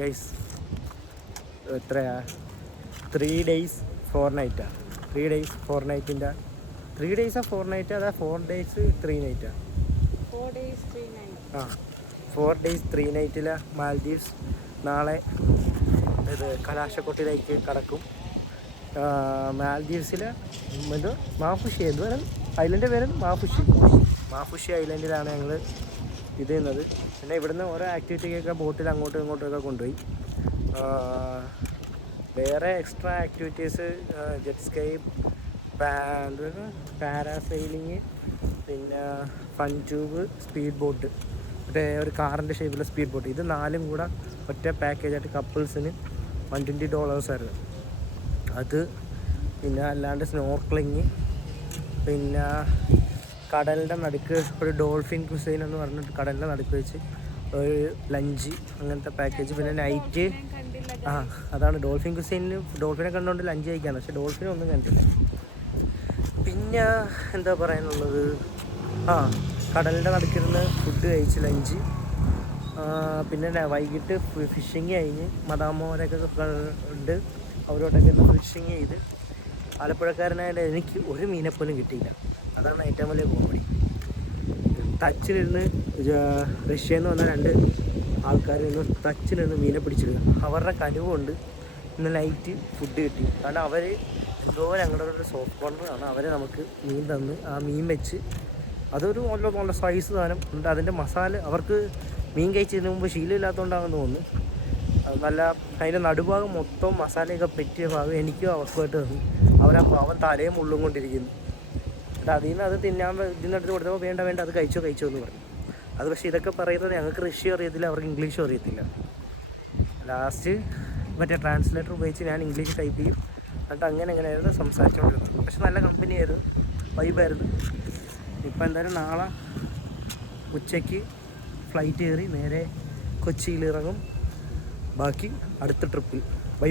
Guys എത്രയാ 3 days 4 nights 3 days 4 nights 3 days 4 nights അതാ 4 days 3 nights 4 days 3 nights 4 days 3 nights Maldives. നാളെ ഇത് കലാശക്കൊട്ടിലേക്ക് കടക്കും. മാൽദീവ്സിൽ ഇത് മാഫുഷി എന്ത് പേരും ഐലൻഡ് പേരും മാഫുഷി ഐലൻഡിലാണ് ഞങ്ങൾ ഇത് ചെയ്യുന്നത്. പിന്നെ ഇവിടുന്ന് ഓരോ ആക്ടിവിറ്റിക്കൊക്കെ ബോട്ടിൽ അങ്ങോട്ടും ഇങ്ങോട്ടുമൊക്കെ കൊണ്ടുപോയി. വേറെ എക്സ്ട്രാ ആക്ടിവിറ്റീസ് ജെറ്റ് സ്കൈ, പാരാസെയിലിങ്, പിന്നെ ഫൺ ട്യൂബ്, സ്പീഡ് ബോട്ട്, മറ്റേ ഒരു കാറിൻ്റെ ഷേപ്പിലുള്ള സ്പീഡ് ബോട്ട്. ഇത് 4 കൂടെ ഒറ്റ പാക്കേജായിട്ട് കപ്പിൾസിന് $120 ആയിരുന്നു അത്. പിന്നെ അല്ലാണ്ട് സ്നോർക്ലിങ്, പിന്നെ കടലിൻ്റെ നടുക്ക് ഒരു ഡോൾഫിൻ കുസൈൻ എന്ന് പറഞ്ഞിട്ട് കടലിൻ്റെ നടുക്ക് വെച്ച് ഒരു ലഞ്ച്, അങ്ങനത്തെ പാക്കേജ്. പിന്നെ നൈറ്റ് അതാണ് ഡോൾഫിൻ കുസൈനിന്. ഡോൾഫിനെ കണ്ടുകൊണ്ട് ലഞ്ച് കഴിക്കാണ്, പക്ഷേ ഡോൾഫിനെ ഒന്നും കണ്ടില്ല. പിന്നെ എന്താ പറയാനുള്ളത്, കടലിൻ്റെ നടുക്കിരുന്ന് ഫുഡ് കഴിച്ച് ലഞ്ച്. പിന്നെ വൈകിട്ട് ഫിഷിങ് കഴിഞ്ഞ് മദാമോരൊക്കെ ഉണ്ട്, അവരോട്ടൊക്കെ ഒന്ന് ഫിഷിങ് ചെയ്ത്. ആലപ്പുഴക്കാരനായാലും എനിക്ക് ഒരു മീനെപ്പോലും കിട്ടിയില്ല. അതാണ് ഏറ്റവും വലിയ കോമഡി. തച്ചിലിരുന്ന് റഷ്യയിൽ നിന്ന് വന്ന 2 ആൾക്കാർ നിന്ന് തച്ചിലിരുന്ന് മീനെ പിടിച്ചിരുന്നു. അവരുടെ കഴിവുകൊണ്ട് ഇന്ന് നൈറ്റ് ഫുഡ് കിട്ടി. കാരണം അവർ എന്തോ ഞങ്ങളുടെ ഒരു സോഫ്റ്റ് കോർണറാണ്, അവർ നമുക്ക് മീൻ തന്ന് ആ മീൻ വെച്ച് അതൊരു നല്ല സൈസ് സാധനം ഉണ്ട്. അതിൻ്റെ മസാല അവർക്ക് മീൻ കഴിച്ചതിന് മുമ്പ് ശീലമില്ലാത്തതുകൊണ്ടാണെന്ന് തോന്നുന്നു. അത് നല്ല അതിൻ്റെ നടുഭാഗം മൊത്തം മസാലയൊക്കെ പറ്റിയ ഭാഗം എനിക്കും അവർക്കുമായിട്ട് തന്നു. അവൻ തലയും മുള്ളും കൊണ്ടിരിക്കുന്നു. എന്നിട്ട് അതിൽ നിന്ന് അത് ഇതിനടുത്ത് കൊടുത്തപ്പോൾ വേണ്ട അത് കഴിച്ചോ എന്ന് പറഞ്ഞു. അത് പക്ഷേ ഇതൊക്കെ പറയുന്നത് ഞങ്ങൾക്ക് റഷ്യ അറിയത്തില്ല, അവർക്ക് ഇംഗ്ലീഷും അറിയത്തില്ല. ലാസ്റ്റ് മറ്റേ ട്രാൻസ്ലേറ്റർ ഉപയോഗിച്ച് ഞാൻ ഇംഗ്ലീഷ് ടൈപ്പ് ചെയ്യും. എന്നിട്ട് അങ്ങനെയായിരുന്നു സംസാരിച്ചുകൊണ്ടിരുന്നത്. പക്ഷെ നല്ല കമ്പനിയായിരുന്നു, വൈബായിരുന്നു. ഇപ്പം എന്തായാലും നാളെ ഉച്ചയ്ക്ക് ഫ്ലൈറ്റ് കയറി നേരെ കൊച്ചിയിൽ ഇറങ്ങും. ബാക്കി അടുത്ത ട്രിപ്പിൽ. ബൈ.